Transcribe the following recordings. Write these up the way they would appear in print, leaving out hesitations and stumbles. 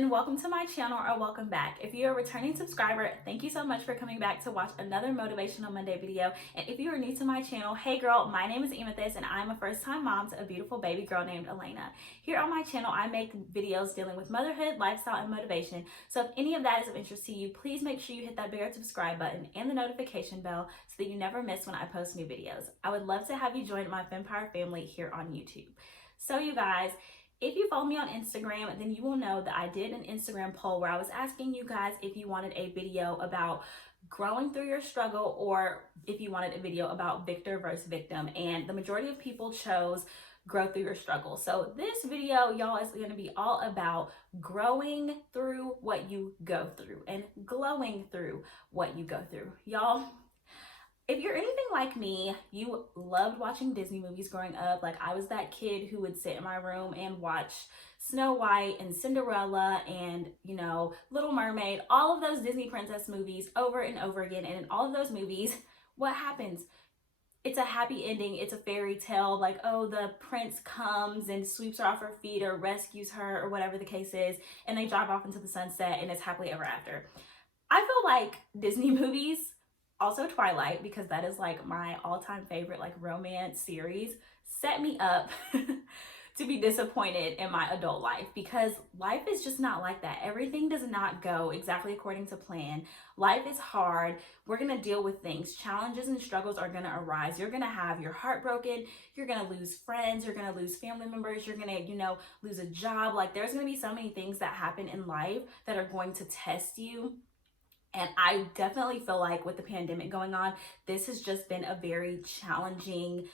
and welcome to my channel, or welcome back. If you're a returning subscriber, thank you so much for coming back to watch another Motivational Monday video. And if you are new to my channel, hey girl, my name is Amethyst and I'm a first-time mom to a beautiful baby girl named Elena. Here on my channel, I make videos dealing with motherhood, lifestyle, and motivation. So if any of that is of interest to you, please make sure you hit that bigger subscribe button and the notification bell so that you never miss when I post new videos. I would love to have you join my Fempower family here on YouTube. So you guys, if you follow me on Instagram, then you will know that I did an Instagram poll where I was asking you guys if you wanted a video about growing through your struggle or if you wanted a video about victor versus victim. And the majority of people chose grow through your struggle. So this video, y'all, is going to be all about growing through what you go through and glowing through what you go through. Y'all, if you're anything like me, you loved watching Disney movies growing up. Like, I was that kid who would sit in my room and watch Snow White and Cinderella and, you know, Little Mermaid, all of those Disney princess movies over and over again. And in all of those movies, what happens? It's a happy ending. It's a fairy tale. Like, oh, the prince comes and sweeps her off her feet or rescues her or whatever the case is, and they drive off into the sunset and it's happily ever after. I feel like Disney movies, also Twilight, because that is like my all-time favorite like romance series, set me up to be disappointed in my adult life, because life is just not like that. Everything does not go exactly according to plan. Life is hard. We're going to deal with things. Challenges and struggles are going to arise. You're going to have your heart broken. You're going to lose friends. You're going to lose family members. You're going to, lose a job. Like, there's going to be so many things that happen in life that are going to test you. And I definitely feel like with the pandemic going on, this has just been a very challenging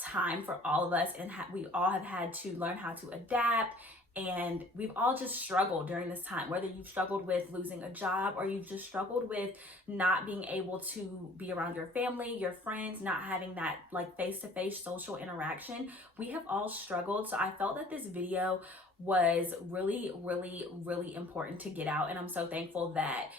time for all of us. And we all have had to learn how to adapt. And we've all just struggled during this time, whether you've struggled with losing a job or you've just struggled with not being able to be around your family, your friends, not having that like face-to-face social interaction. We have all struggled. So I felt that this video was really, really, really important to get out. And I'm so thankful that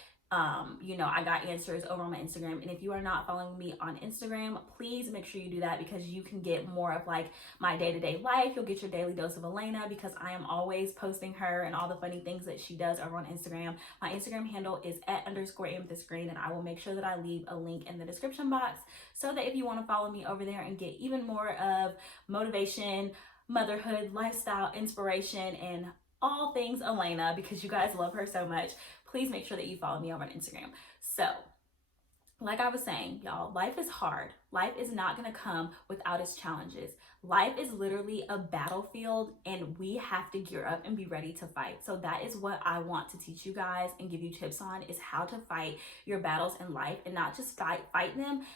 I got answers over on my Instagram. And if you are not following me on Instagram, please make sure you do that, because you can get more of like my day-to-day life. You'll get your daily dose of Elena, because I am always posting her and all the funny things that she does over on Instagram. My Instagram handle is @_amethystgreen, and I will make sure that I leave a link in the description box so that if you want to follow me over there and get even more of motivation, motherhood, lifestyle, inspiration, and all things Elena, because you guys love her so much, please make sure that you follow me over on Instagram. So, like I was saying, y'all, life is hard. Life is not going to come without its challenges. Life is literally a battlefield, and we have to gear up and be ready to fight. So that is what I want to teach you guys and give you tips on, is how to fight your battles in life, and not just fight them,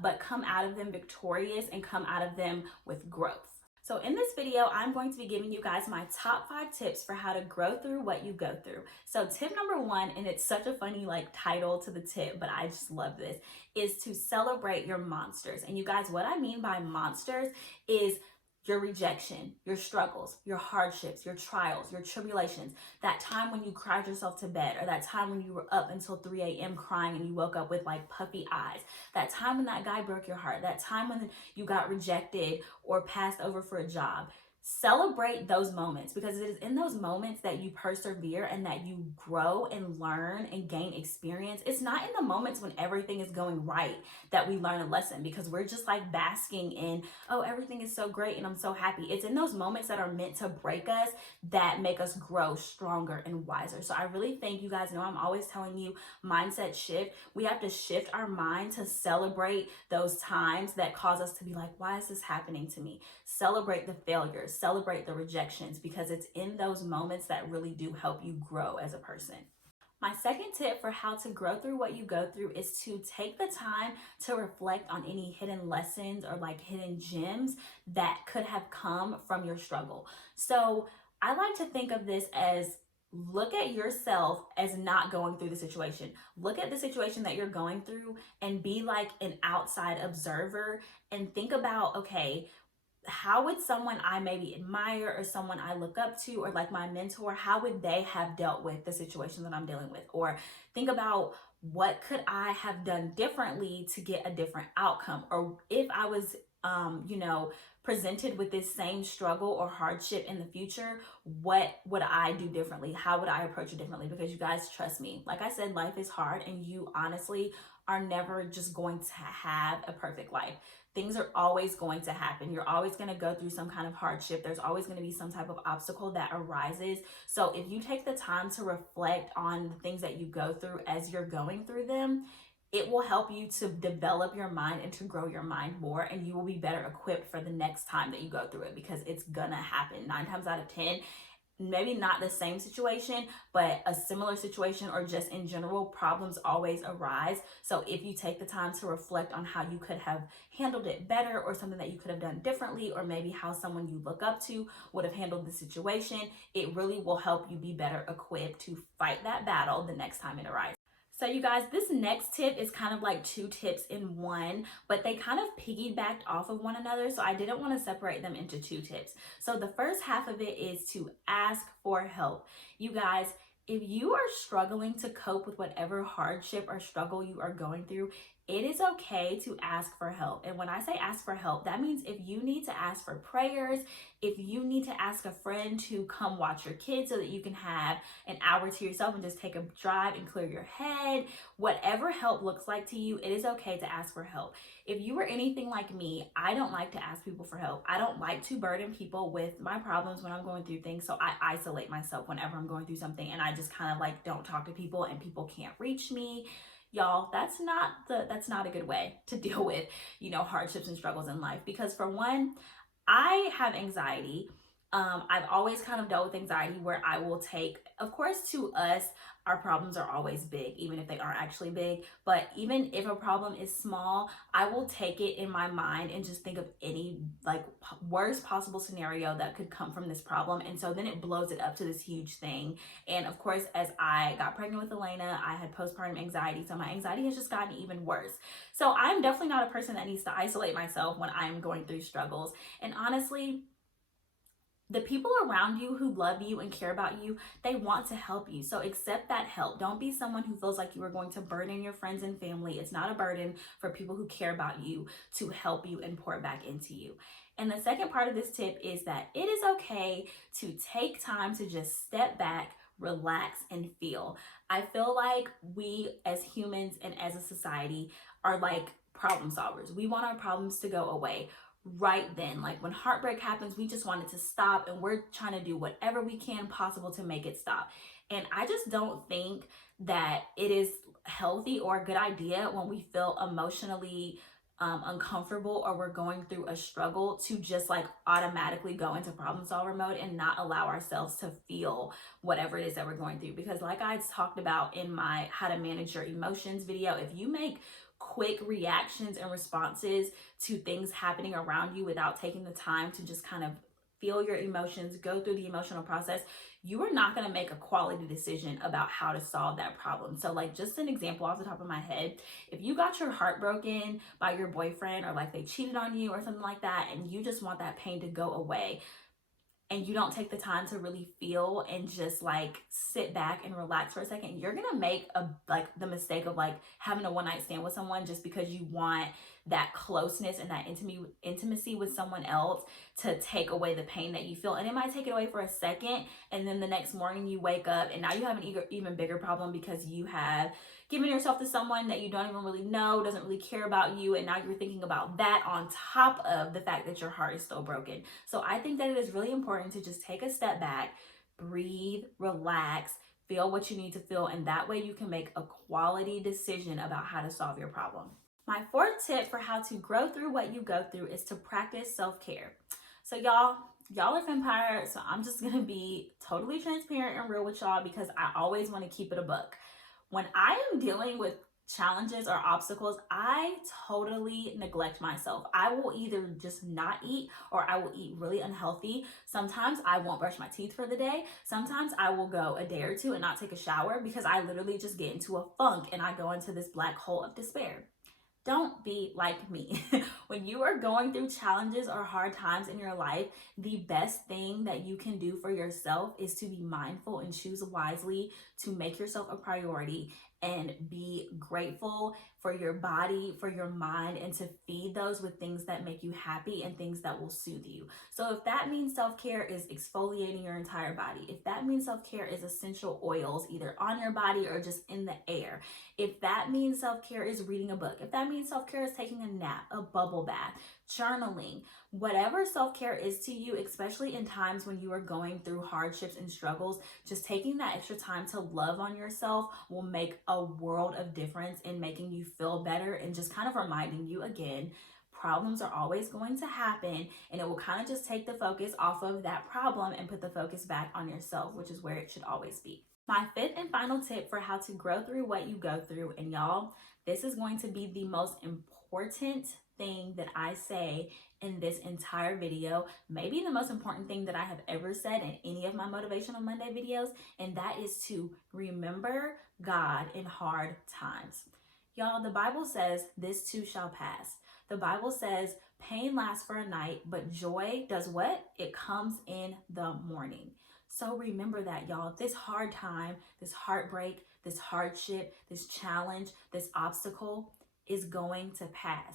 but come out of them victorious and come out of them with growth. So in this video, I'm going to be giving you guys my top 5 tips for how to grow through what you go through. So tip number 1, and it's such a funny like title to the tip, but I just love this, is to celebrate your monsters. And you guys, what I mean by monsters is your rejection, your struggles, your hardships, your trials, your tribulations, that time when you cried yourself to bed, or that time when you were up until 3 a.m. crying and you woke up with like puffy eyes, that time when that guy broke your heart, that time when you got rejected or passed over for a job. Celebrate those moments, because it is in those moments that you persevere and that you grow and learn and gain experience. It's not in the moments when everything is going right that we learn a lesson, because we're just like basking in, oh, everything is so great and I'm so happy. It's in those moments that are meant to break us that make us grow stronger and wiser. So I really think, you guys know I'm always telling you, mindset shift. We have to shift our mind to celebrate those times that cause us to be like, why is this happening to me? Celebrate the failures, celebrate the rejections, because it's in those moments that really do help you grow as a person. My second tip for how to grow through what you go through is to take the time to reflect on any hidden lessons or like hidden gems that could have come from your struggle. So I like to think of this as, look at yourself as not going through the situation. Look at the situation that you're going through and be like an outside observer and think about, okay, how would someone I maybe admire or someone I look up to or like my mentor, how would they have dealt with the situation that I'm dealing with? Or think about, what could I have done differently to get a different outcome? Or if I was you know, presented with this same struggle or hardship in the future, what would I do differently? How would I approach it differently? Because you guys, trust me, like I said, life is hard, and you honestly are never just going to have a perfect life. Things are always going to happen. You're always going to go through some kind of hardship. There's always going to be some type of obstacle that arises. So if you take the time to reflect on the things that you go through as you're going through them, it will help you to develop your mind and to grow your mind more, and you will be better equipped for the next time that you go through it, because it's gonna happen 9 times out of 10. Maybe not the same situation, but a similar situation, or just in general, problems always arise. So if you take the time to reflect on how you could have handled it better, or something that you could have done differently, or maybe how someone you look up to would have handled the situation, it really will help you be better equipped to fight that battle the next time it arises. So you guys, this next tip is kind of like 2 tips in one, but they kind of piggybacked off of one another. So I didn't want to separate them into 2 tips. So the first half of it is to ask for help. You guys, if you are struggling to cope with whatever hardship or struggle you are going through, it is okay to ask for help. And when I say ask for help, that means if you need to ask for prayers, if you need to ask a friend to come watch your kids so that you can have an hour to yourself and just take a drive and clear your head, whatever help looks like to you, it is okay to ask for help. If you are anything like me, I don't like to ask people for help. I don't like to burden people with my problems when I'm going through things. So I isolate myself whenever I'm going through something, and I just kind of like don't talk to people, and people can't reach me. Y'all, that's not a good way to deal with, hardships and struggles in life. Because for one, I have anxiety. I've always kind of dealt with anxiety where I will take, of course, to us, our problems are always big, even if they aren't actually big. But even if a problem is small, I will take it in my mind and just think of any worst possible scenario that could come from this problem. And so then it blows it up to this huge thing. And of course, as I got pregnant with Elena, I had postpartum anxiety. So my anxiety has just gotten even worse. So I'm definitely not a person that needs to isolate myself when I'm going through struggles. And honestly, the people around you who love you and care about you, they want to help you. So accept that help. Don't be someone who feels like you are going to burden your friends and family. It's not a burden for people who care about you to help you and pour back into you. And the second part of this tip is that it is okay to take time to just step back, relax, and feel. I feel like we as humans and as a society are like problem solvers. We want our problems to go away right then. Like when heartbreak happens, we just want it to stop, and we're trying to do whatever we can possible to make it stop. And I just don't think that it is healthy or a good idea when we feel emotionally uncomfortable, or we're going through a struggle, to just like automatically go into problem solver mode and not allow ourselves to feel whatever it is that we're going through. Because like I talked about in my how to manage your emotions video, if you make quick reactions and responses to things happening around you without taking the time to just kind of feel your emotions, go through the emotional process, you are not going to make a quality decision about how to solve that problem. So like, just an example off the top of my head, if you got your heart broken by your boyfriend, or like they cheated on you or something like that, and you just want that pain to go away, and you don't take the time to really feel and just like sit back and relax for a second, you're gonna make the mistake of like having a one-night stand with someone just because you want that closeness and that intimacy with someone else to take away the pain that you feel. And it might take it away for a second, and then the next morning you wake up and now you have an even bigger problem because you have given yourself to someone that you don't even really know, doesn't really care about you, and now you're thinking about that on top of the fact that your heart is still broken. So I think that it is really important to just take a step back, breathe, relax, feel what you need to feel, and that way you can make a quality decision about how to solve your problem. My 4th tip for how to grow through what you go through is to practice self-care. So y'all are vampires, so I'm just gonna be totally transparent and real with y'all, because I always want to keep it a buck. When I am dealing with challenges or obstacles, I totally neglect myself. I will either just not eat, or I will eat really unhealthy. Sometimes I won't brush my teeth for the day. Sometimes I will go a day or two and not take a shower because I literally just get into a funk and I go into this black hole of despair. Don't be like me. When you are going through challenges or hard times in your life, the best thing that you can do for yourself is to be mindful and choose wisely, to make yourself a priority, and be grateful for your body, for your mind, and to feed those with things that make you happy and things that will soothe you. So if that means self-care is exfoliating your entire body, if that means self-care is essential oils either on your body or just in the air, if that means self-care is reading a book, if that means self-care is taking a nap, a bubble bath, journaling, whatever self-care is to you, especially in times when you are going through hardships and struggles, just taking that extra time to love on yourself will make a world of difference in making you feel better and just kind of reminding you again, problems are always going to happen, and it will kind of just take the focus off of that problem and put the focus back on yourself, which is where it should always be. My fifth and final tip for how to grow through what you go through, and y'all, this is going to be the most important thing that I say in this entire video, maybe the most important thing that I have ever said in any of my Motivational Monday videos, and that is to remember God in hard times. Y'all, the Bible says this too shall pass. The Bible says pain lasts for a night, but joy does what? It comes in the morning. So remember that, y'all. This hard time, this heartbreak, this hardship, this challenge, this obstacle is going to pass.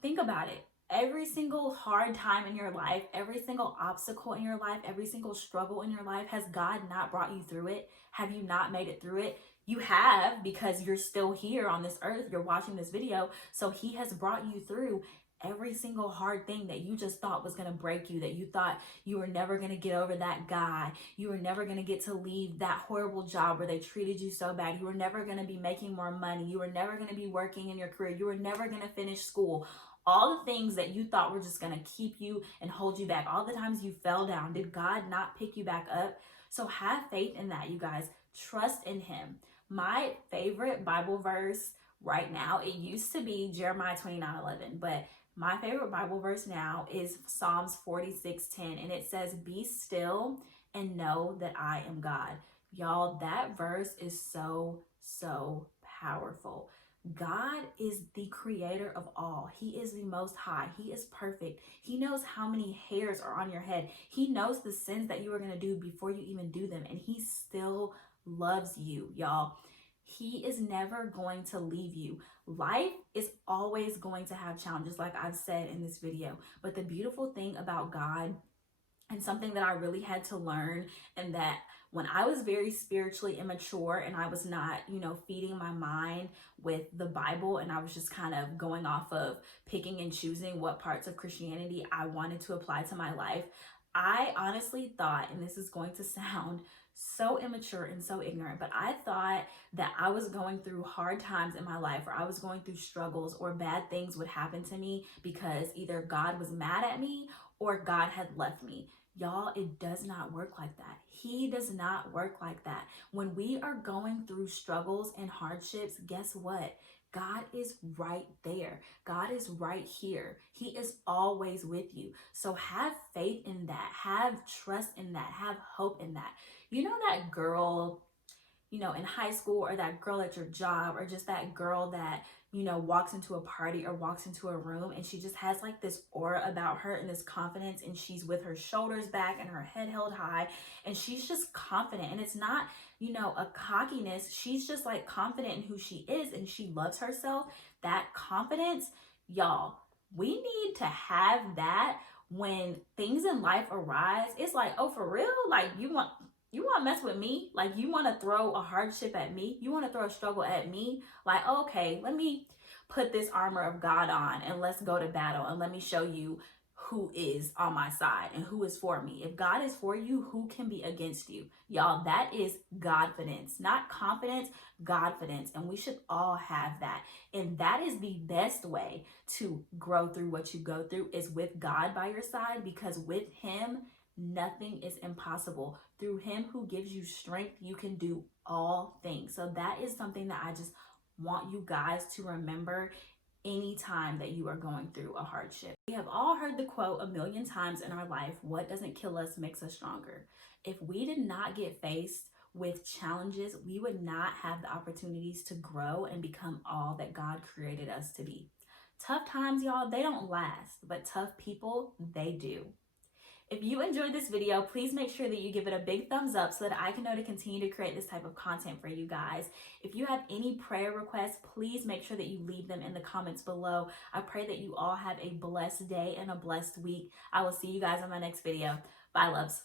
Think about it. Every single hard time in your life, every single obstacle in your life, every single struggle in your life, has God not brought you through it? Have you not made it through it? You have, because you're still here on this earth. You're watching this video. So he has brought you through every single hard thing that you just thought was going to break you, that you thought you were never going to get over that guy. You were never going to get to leave that horrible job where they treated you so bad. You were never going to be making more money. You were never going to be working in your career. You were never going to finish school. All the things that you thought were just going to keep you and hold you back, all the times you fell down, did God not pick you back up? So have faith in that, you guys. Trust in him. My favorite Bible verse right now, it used to be Jeremiah 29:11, but my favorite Bible verse now is Psalms 46:10, and it says, "Be still and know that I am God." Y'all, that verse is so powerful. God is the creator of all. He is the most high. He is perfect. He knows how many hairs are on your head. He knows the sins that you are going to do before you even do them. And he still loves you, y'all. He is never going to leave you. Life is always going to have challenges, like I've said in this video. But the beautiful thing about God, and something that I really had to learn, and that when I was very spiritually immature and I was not, feeding my mind with the Bible, and I was just kind of going off of picking and choosing what parts of Christianity I wanted to apply to my life, I honestly thought, and this is going to sound so immature and so ignorant, but I thought that I was going through hard times in my life, or I was going through struggles, or bad things would happen to me because either God was mad at me or God had left me. Y'all, it does not work like that. He does not work like that. When we are going through struggles and hardships, guess what? God is right there. God is right here. He is always with you. So have faith in that. Have trust in that. Have hope in that. You know that girl, in high school, or that girl at your job, or just that girl that, walks into a party or walks into a room and she just has like this aura about her and this confidence, and she's with her shoulders back and her head held high, and she's just confident. And it's not, a cockiness. She's just like confident in who she is, and she loves herself. That confidence, y'all, we need to have that when things in life arise. It's like, oh, for real? Like, you want to mess with me? Like, you want to throw a hardship at me? You want to throw a struggle at me? Like, okay, let me put this armor of God on and let's go to battle, and let me show you who is on my side and who is for me. If God is for you, who can be against you? Y'all, that is Godfidence, not confidence, Godfidence. And we should all have that. And that is the best way to grow through what you go through, is with God by your side, because with him, nothing is impossible. Through him who gives you strength, you can do all things. So that is something that I just want you guys to remember anytime that you are going through a hardship. We have all heard the quote a million times in our life, what doesn't kill us makes us stronger. If we did not get faced with challenges, we would not have the opportunities to grow and become all that God created us to be. Tough times, y'all, they don't last, but tough people, they do. If you enjoyed this video, please make sure that you give it a big thumbs up so that I can know to continue to create this type of content for you guys. If you have any prayer requests, please make sure that you leave them in the comments below. I pray that you all have a blessed day and a blessed week. I will see you guys on my next video. Bye, loves.